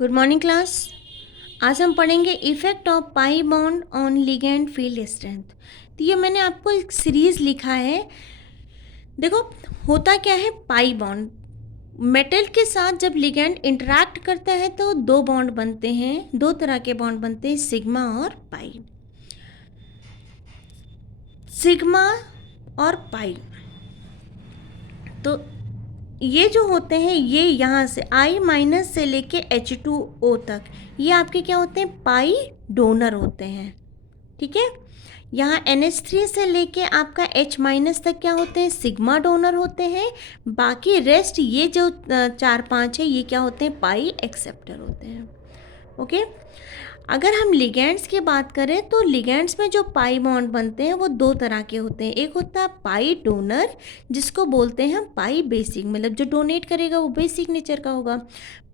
Good morning class. आज हम पढ़ेंगे effect of pi bond on ligand field strength. तो ये मैंने आपको एक सीरीज़ लिखा है। देखो होता क्या है, पाई बॉन्ड मेटल के साथ जब लिगैंड इंटरैक्ट करता है तो दो बॉन्ड बनते हैं, दो तरह के बॉन्ड बनते हैं, सिग्मा और पाई। सिग्मा और पाई तो ये जो होते हैं, ये यहाँ से I- से लेके H2O तक, ये आपके क्या होते हैं, पाई डोनर होते हैं। ठीक है, यहाँ NH3 से लेके आपका H- तक क्या होते हैं, सिग्मा डोनर होते हैं। बाकी रेस्ट ये जो 4-5 है, ये क्या होते हैं, पाई एक्सेप्टर होते हैं। ओके, अगर हम लिगेंड्स की बात करें तो लिगेंड्स में जो पाई बॉन्ड बनते हैं वो दो तरह के होते हैं। एक होता है पाई डोनर, जिसको बोलते हैं हम पाई बेसिक, मतलब जो डोनेट करेगा वो बेसिक नेचर का होगा।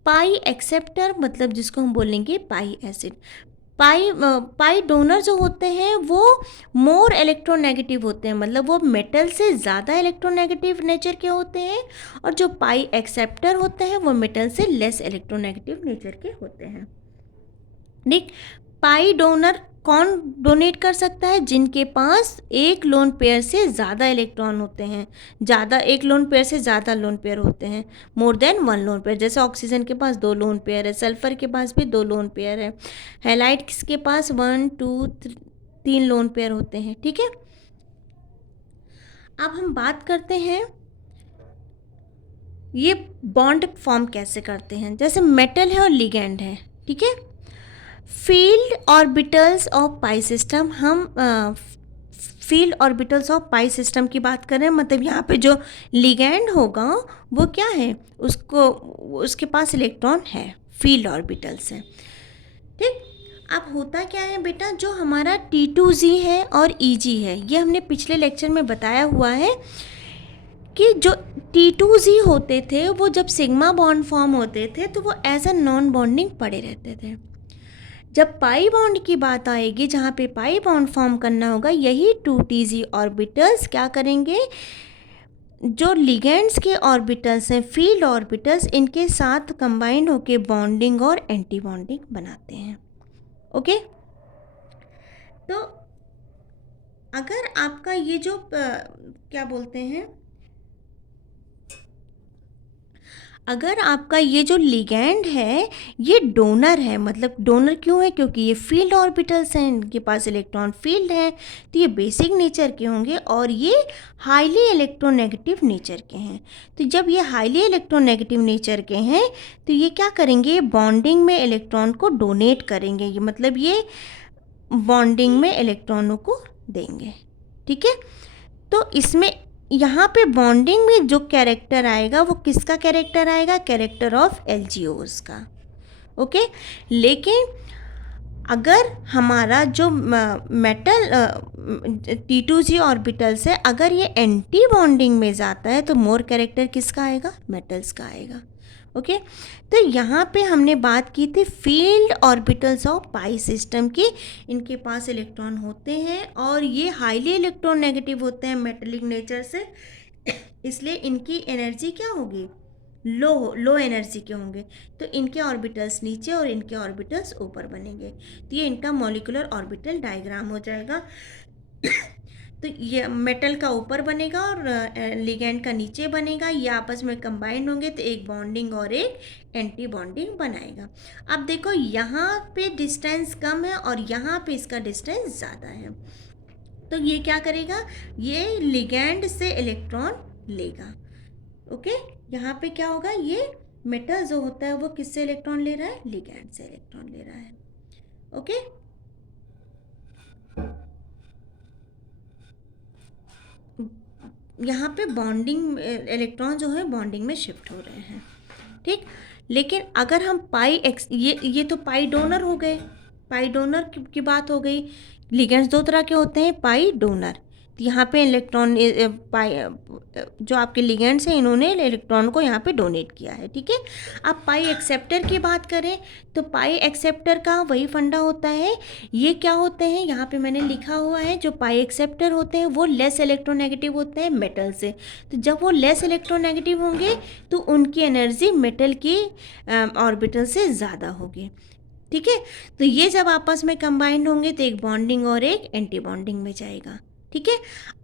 पाई एक्सेप्टर मतलब जिसको हम बोलेंगे पाई एसिड। पाई डोनर जो होते हैं वो मोर इलेक्ट्रोनेगेटिव होते हैं, मतलब वो मेटल से ज़्यादा इलेक्ट्रोनेगेटिव नेचर के होते हैं। और जो पाई एक्सेप्टर होते हैं वो मेटल से लेस इलेक्ट्रोनेगेटिव नेचर के होते हैं। ठीक, पाई डोनर कौन डोनेट कर सकता है, जिनके पास एक लोन पेयर से ज़्यादा इलेक्ट्रॉन होते हैं, ज़्यादा एक लोन पेयर से ज़्यादा लोन पेयर होते हैं, more than one lone pair. जैसे ऑक्सीजन के पास 2 लोन पेयर है, सल्फर के पास भी 2 लोन पेयर है, हैलाइड के पास 1 2 3 लोन पेयर होते हैं। ठीक है, अब हम बात करते हैं ये बॉन्ड फॉर्म कैसे करते हैं। जैसे मेटल है और लिगेंड है, ठीक है। Field orbitals of pi system, हम field orbitals of pi system की बात करें, मतलब यहाँ पे जो लिगैंड होगा वो क्या है, उसको उसके पास इलेक्ट्रॉन है, फील्ड ऑर्बिटल्स है। ठीक, अब होता क्या है बेटा, जो हमारा T2Z है और EG है, ये हमने पिछले लेक्चर में बताया हुआ है कि जो T2Z होते थे वो जब सिग्मा बॉन्ड फॉर्म होते थे तो वो एज अ नॉन बॉन्डिंग पड़े रहते थे। जब पाई बॉन्ड की बात आएगी, जहाँ पे पाई बॉन्ड फॉर्म करना होगा, यही 2TZ ऑर्बिटल्स क्या करेंगे, जो लिगेंड्स के ऑर्बिटल्स हैं, फील्ड ऑर्बिटल्स, इनके साथ कंबाइंड होके बॉन्डिंग और एंटी बॉन्डिंग बनाते हैं। ओके, तो अगर आपका ये जो क्या बोलते हैं, अगर आपका ये जो लिगैंड है ये डोनर है, मतलब डोनर क्यों है, क्योंकि ये फील्ड ऑर्बिटल्स हैं, इनके पास इलेक्ट्रॉन फील्ड है, तो ये बेसिक नेचर के होंगे और ये हाईली इलेक्ट्रोनेगेटिव नेचर के हैं। तो जब ये हाईली इलेक्ट्रोनेगेटिव नेचर के हैं तो ये क्या करेंगे, बॉन्डिंग में इलेक्ट्रॉन को डोनेट करेंगे, ये मतलब ये बॉन्डिंग में इलेक्ट्रॉनों को देंगे। ठीक है, तो इसमें यहाँ पे बॉन्डिंग में जो कैरेक्टर आएगा वो किसका कैरेक्टर आएगा, कैरेक्टर ऑफ LGOs का। ओके, लेकिन अगर हमारा जो मेटल T2Z ऑर्बिटल्स है, अगर ये एंटी बॉन्डिंग में जाता है तो मोर कैरेक्टर किसका आएगा, मेटल्स का आएगा। ओके, तो यहाँ पे हमने बात की थी field orbitals of pi system की, इनके पास इलेक्ट्रॉन होते हैं और ये हाईली इलेक्ट्रोनेगेटिव होते हैं मेटेलिक नेचर से, इसलिए इनकी एनर्जी क्या होगी, लो एनर्जी के होंगे। तो इनके ऑर्बिटल्स नीचे और इनके ऑर्बिटल्स ऊपर बनेंगे, तो ये इनका मॉलिक्यूलर ऑर्बिटल डायग्राम हो जाएगा। तो ये मेटल का ऊपर बनेगा और लिगैंड का नीचे बनेगा, ये आपस में कंबाइंड होंगे तो एक बॉन्डिंग और एक एंटी बॉन्डिंग बनाएगा। अब देखो यहाँ पे डिस्टेंस कम है और यहाँ पे इसका डिस्टेंस ज़्यादा है, तो ये क्या करेगा, ये लिगैंड से इलेक्ट्रॉन लेगा। ओके, यहाँ पे क्या होगा, ये मेटल जो होता है वो किससे इलेक्ट्रॉन ले रहा है, लिगैंड से इलेक्ट्रॉन ले रहा है। ओके, यहाँ पे बॉन्डिंग इलेक्ट्रॉन जो है बॉन्डिंग में शिफ्ट हो रहे हैं। ठीक, लेकिन अगर हम पाई एक्स, ये तो पाई डोनर हो गए, पाई डोनर की बात हो गई। लिगेंड्स दो तरह के होते हैं, पाई डोनर, तो यहाँ पे इलेक्ट्रॉन जो आपके लिगेंड्स हैं इन्होंने इलेक्ट्रॉन को यहाँ पे डोनेट किया है, ठीक है। अब पाई एक्सेप्टर की बात करें तो पाई एक्सेप्टर का वही फंडा होता है। ये क्या होते हैं, यहाँ पे मैंने लिखा हुआ है, जो पाई एक्सेप्टर होते हैं वो लेस इलेक्ट्रोनेगेटिव होते हैं मेटल से। तो जब वो लेस इलेक्ट्रोनेगेटिव होंगे तो उनकी एनर्जी मेटल की ऑर्बिटल से ज़्यादा होगी, ठीक है। तो ये जब आपस में कंबाइंड होंगे तो एक बॉन्डिंग और एक एंटी बॉन्डिंग में जाएगा, ठीक है।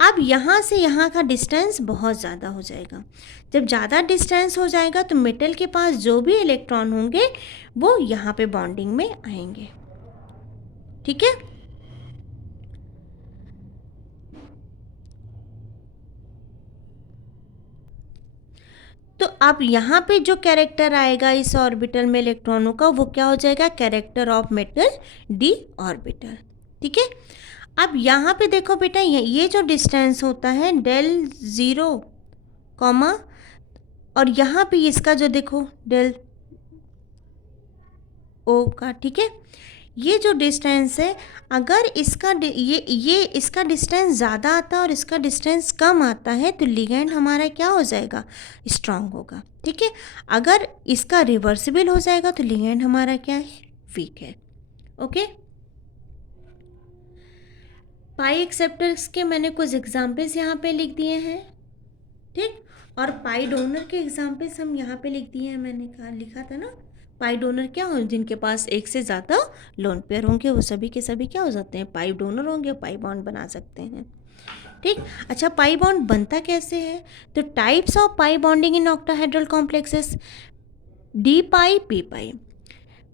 अब यहाँ से यहाँ का डिस्टेंस बहुत ज़्यादा हो जाएगा। जब ज़्यादा डिस्टेंस हो जाएगा तो मेटल के पास जो भी इलेक्ट्रॉन होंगे वो यहाँ पे बॉन्डिंग में आएंगे, ठीक है। तो अब यहाँ पे जो कैरेक्टर आएगा इस ऑर्बिटल में इलेक्ट्रॉनों का वो क्या हो जाएगा, character of metal D orbital, ठीक है। अब यहाँ पे देखो बेटा, ये जो डिस्टेंस होता है डेल ज़ीरो कॉमा, और यहाँ पे इसका जो देखो डेल ओ का, ठीक है। ये जो डिस्टेंस है, अगर इसका ये इसका डिस्टेंस ज़्यादा आता है और इसका डिस्टेंस कम आता है तो लिगेंड हमारा क्या हो जाएगा, स्ट्रांग होगा, ठीक है। अगर इसका रिवर्सिबल हो जाएगा तो लिगेंड हमारा क्या है, वीक है, ओके। पाई एक्सेप्टर्स के मैंने कुछ एग्जाम्पल्स यहाँ पे लिख दिए हैं, ठीक। और पाई डोनर के एग्जाम्पल्स हम यहाँ पे लिख दिए हैं, मैंने कहा लिखा था ना। पाई डोनर क्या हो, जिनके पास एक से ज़्यादा लोन पेयर होंगे वो सभी के सभी क्या हो जाते हैं, पाई डोनर होंगे, पाई बॉन्ड बना सकते हैं, ठीक। अच्छा, पाई बॉन्ड बनता कैसे है, तो types of pi bonding in octahedral complexes, D pi P pi.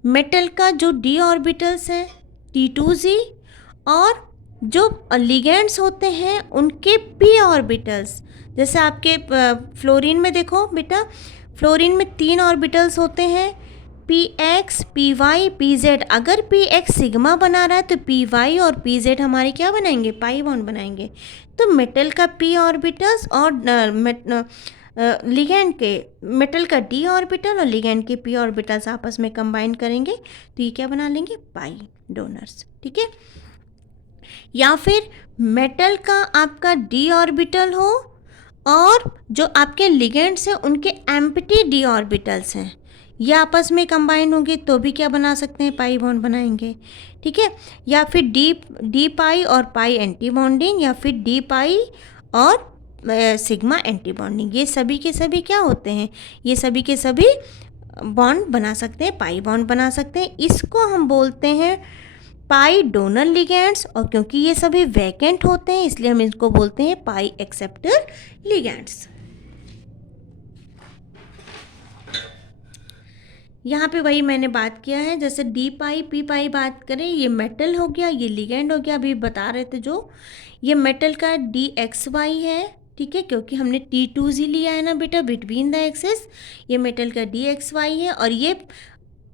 Metal का जो डी ऑर्बिटल्स हैं T2Z, और जो लिगेंड्स होते हैं उनके पी ऑर्बिटल्स, जैसे आपके फ्लोरीन में देखो बेटा, फ्लोरीन में 3 ऑर्बिटल्स होते हैं, PX PY PZ। अगर PX सिग्मा बना रहा है तो PY और PZ हमारे क्या बनाएंगे, पाई बॉन्ड बनाएंगे। तो मेटल का p ऑर्बिटल्स और लिगेंड के, मेटल का d ऑर्बिटल और लिगेंड के p ऑर्बिटल्स आपस में कंबाइन करेंगे तो ये क्या बना लेंगे, पाई डोनर्स, ठीक है। या फिर मेटल का आपका d ऑर्बिटल हो और जो आपके लिगेंड्स हैं उनके एम्प्टी d ऑर्बिटल्स हैं, ये आपस में कंबाइन होंगे तो भी क्या बना सकते हैं, पाई बॉन्ड बनाएंगे, ठीक है। या फिर डी पाई और पाई एंटी बॉन्डिंग, या फिर डी पाई और सिग्मा एंटी बॉन्डिंग, ये सभी के सभी क्या होते हैं, ये सभी के सभी बॉन्ड बना सकते हैं, पाई बॉन्ड बना सकते हैं। इसको हम बोलते हैं पाई डोनर लिगेंड्स, और क्योंकि ये सभी वैकेंट होते हैं इसलिए हम इसको बोलते हैं पाई एक्सेप्टर लिगेंड्स। यहाँ पे वही मैंने बात किया है, जैसे डी पाई पी पाई बात करें, ये मेटल हो गया, ये लिगेंड हो गया, अभी बता रहे थे जो ये मेटल का DXY है, ठीक है, क्योंकि हमने T2Z लिया है ना बेटा बिटवीन द एक्सेस, ये मेटल का DXY है। और ये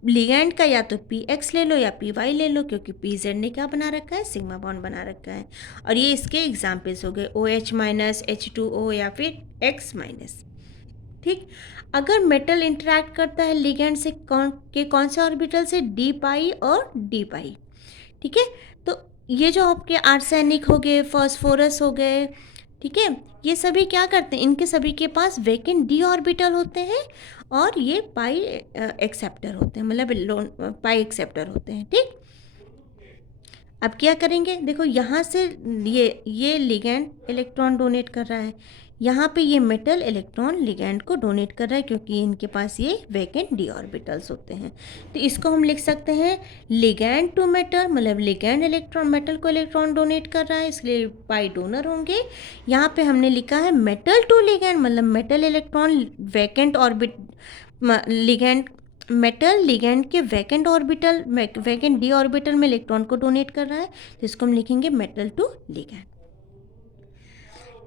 लिगेंड का या तो PX ले लो या PY ले लो, क्योंकि PZ ने क्या बना रखा है, सिग्मा बॉन्ड बना रखा है। और ये इसके एग्जाम्पल्स हो गए OH- H2O या फिर X-, ठीक। अगर मेटल इंटरेक्ट करता है लिगेंड से कौन से ऑर्बिटल से, डी पाई और डी पाई, ठीक है। तो ये जो आपके आर्सेनिक हो गए, फॉस्फोरस हो गए, ठीक है, ये सभी क्या करते हैं, इनके सभी के पास वैकेंट डी ऑर्बिटल होते हैं और ये पाई एक्सेप्टर होते हैं, मतलब पाई एक्सेप्टर होते हैं, ठीक। अब क्या करेंगे, देखो यहाँ से ये लिगेंड इलेक्ट्रॉन डोनेट कर रहा है, यहाँ पे ये मेटल इलेक्ट्रॉन लिगेंड को डोनेट कर रहा है, क्योंकि इनके पास ये वैकेंट डी ऑर्बिटल्स होते हैं। तो इसको हम लिख सकते हैं लिगेंड टू मेटल, मतलब लिगेंड इलेक्ट्रॉन मेटल को इलेक्ट्रॉन डोनेट कर रहा है इसलिए पाई डोनर होंगे। यहाँ पे हमने लिखा है मेटल टू लिगेंड, मतलब metal electron vacant orbit ligand, metal ligand के vacant orbital, vacant D orbital में इलेक्ट्रॉन को डोनेट कर रहा है, जिसको हम लिखेंगे मेटल टू लिगेंड।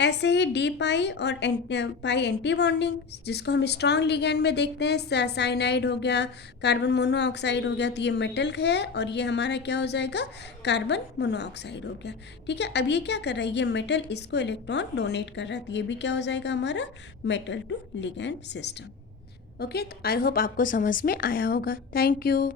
ऐसे ही डी पाई और पाई एंटी बॉन्डिंग, जिसको हम स्ट्रॉन्ग लिगेंड में देखते हैं, साइनाइड हो गया, कार्बन मोनोऑक्साइड हो गया, तो ये मेटल है और ये हमारा क्या हो जाएगा, कार्बन मोनोऑक्साइड हो गया, ठीक है। अब ये क्या कर रहा है, ये मेटल इसको इलेक्ट्रॉन डोनेट कर रहा है, तो ये भी क्या हो जाएगा हमारा metal to ligand system, okay. तो आई होप आपको समझ में आया होगा। Thank you.